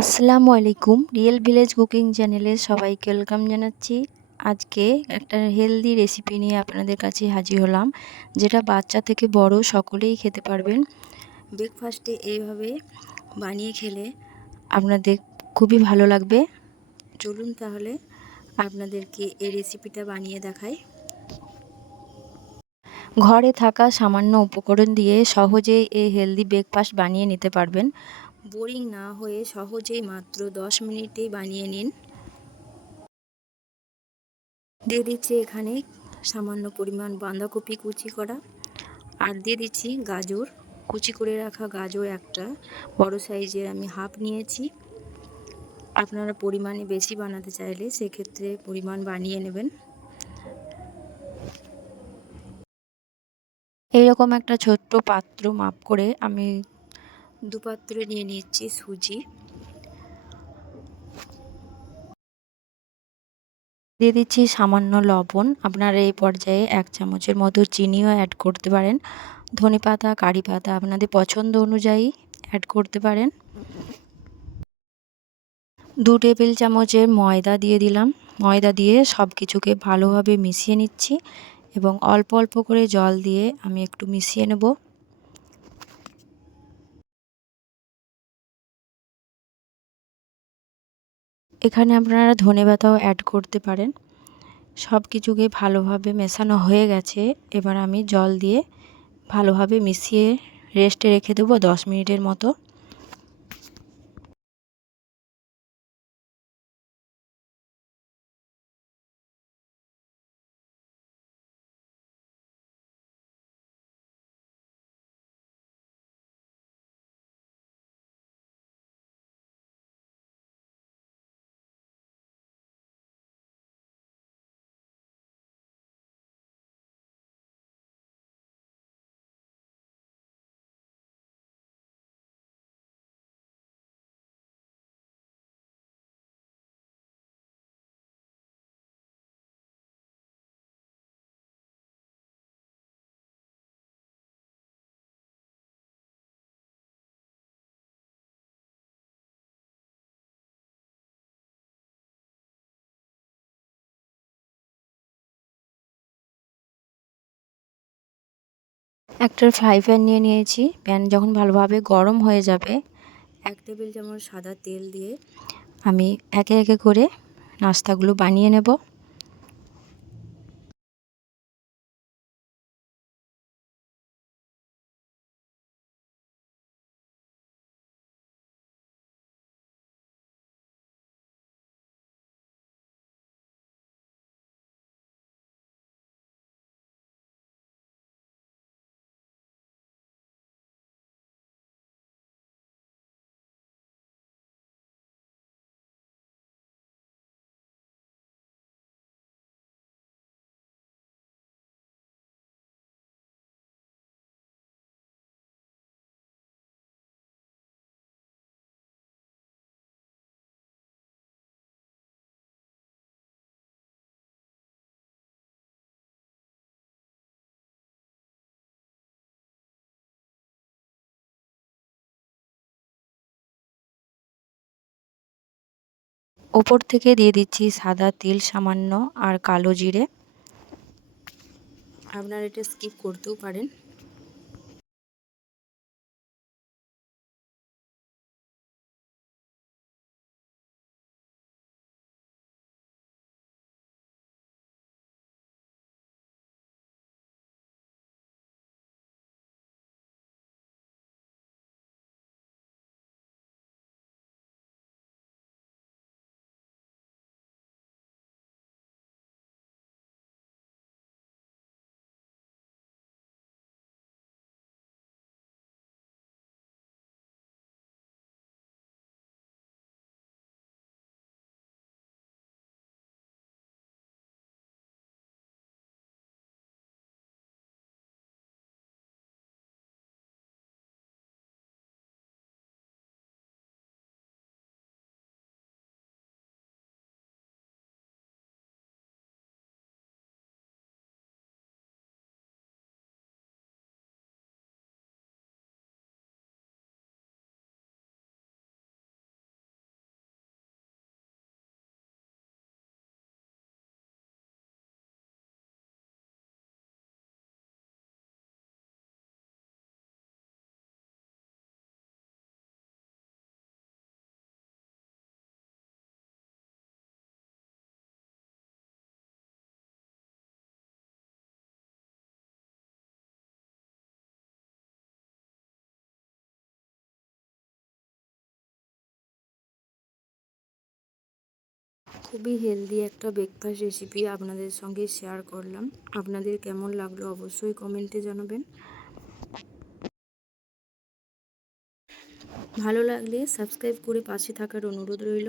আসসালামু আলাইকুম real village cooking চ্যানেলে সবাইকে ওয়েলকাম জানাচ্ছি। আজকে একটা হেলদি রেসিপি নিয়ে আপনাদের কাছে হাজির হলাম, যেটা বাচ্চা থেকে বড় সকলেই খেতে পারবেন। ব্রেকফাস্টে এইভাবে বানিয়ে খেলে আপনাদের খুবই ভালো লাগবে। চলুন তাহলে আপনাদেরকে এই রেসিপিটা বানিয়ে দেখাই। ঘরে থাকা সামান্য উপকরণ দিয়ে সহজেই এই হেলদি ব্রেকফাস্ট বানিয়ে নিতে পারবেন। বোরিং না হয়ে সহজেই মাত্র দশ মিনিটেই বানিয়ে নিন। দিয়ে দিচ্ছি এখানে সামান্য পরিমাণ বাঁধাকপি কুচি করা। আর দিয়ে দিচ্ছি গাজর। কুচি করে রাখা গাজর একটা, বড় সাইজের আমি হাফ নিয়েছি। আপনারা পরিমাণে বেশি বানাতে চাইলে সেক্ষেত্রে পরিমাণ বানিয়ে নেবেন। এইরকম একটা ছোট্ট পাত্র মাপ করে আমি দু পাত্রে নিয়ে নিচ্ছি সুজি। দিয়ে দিচ্ছি সামান্য লবণ। আপনারা এই পর্যায়ে এক চামচের মতো চিনিও অ্যাড করতে পারেন। ধনে পাতা, কারি পাতা আপনাদের পছন্দ অনুযায়ী অ্যাড করতে পারেন। দু টেবিল চামচের ময়দা দিয়ে দিলাম। ময়দা দিয়ে সব কিছুকে ভালোভাবে মিশিয়ে নিচ্ছি এবং অল্প অল্প করে জল দিয়ে আমি একটু মিশিয়ে নেব। এখানে আপনারা ধনে পাতাও অ্যাড করতে পারেন। সব কিছুকে ভালোভাবে মেশানো হয়ে গেছে। এবার আমি জল দিয়ে ভালোভাবে মিশিয়ে রেস্টে রেখে দেবো দশ মিনিটের মতো। একটা ফ্রাই প্যান নিয়ে নিয়েছি। প্যান যখন ভালোভাবে গরম হয়ে যাবে, এক টেবিল চামচ সাদা তেল দিয়ে আমি একে একে করে নাস্তাগুলো বানিয়ে নেব। ওপর থেকে দিয়ে দিচ্ছি সাদা তিল সামান্য আর কালো জিরে। আপনারা এটা স্কিপ করতেও পারেন। খুবই হেলদি একটা ব্রেকফাস্ট রেসিপি আপনাদের সঙ্গে শেয়ার করলাম। আপনাদের কেমন লাগল অবশ্যই কমেন্টে জানাবেন। ভালো লাগলে সাবস্ক্রাইব করে পাশে থাকার অনুরোধ রইল।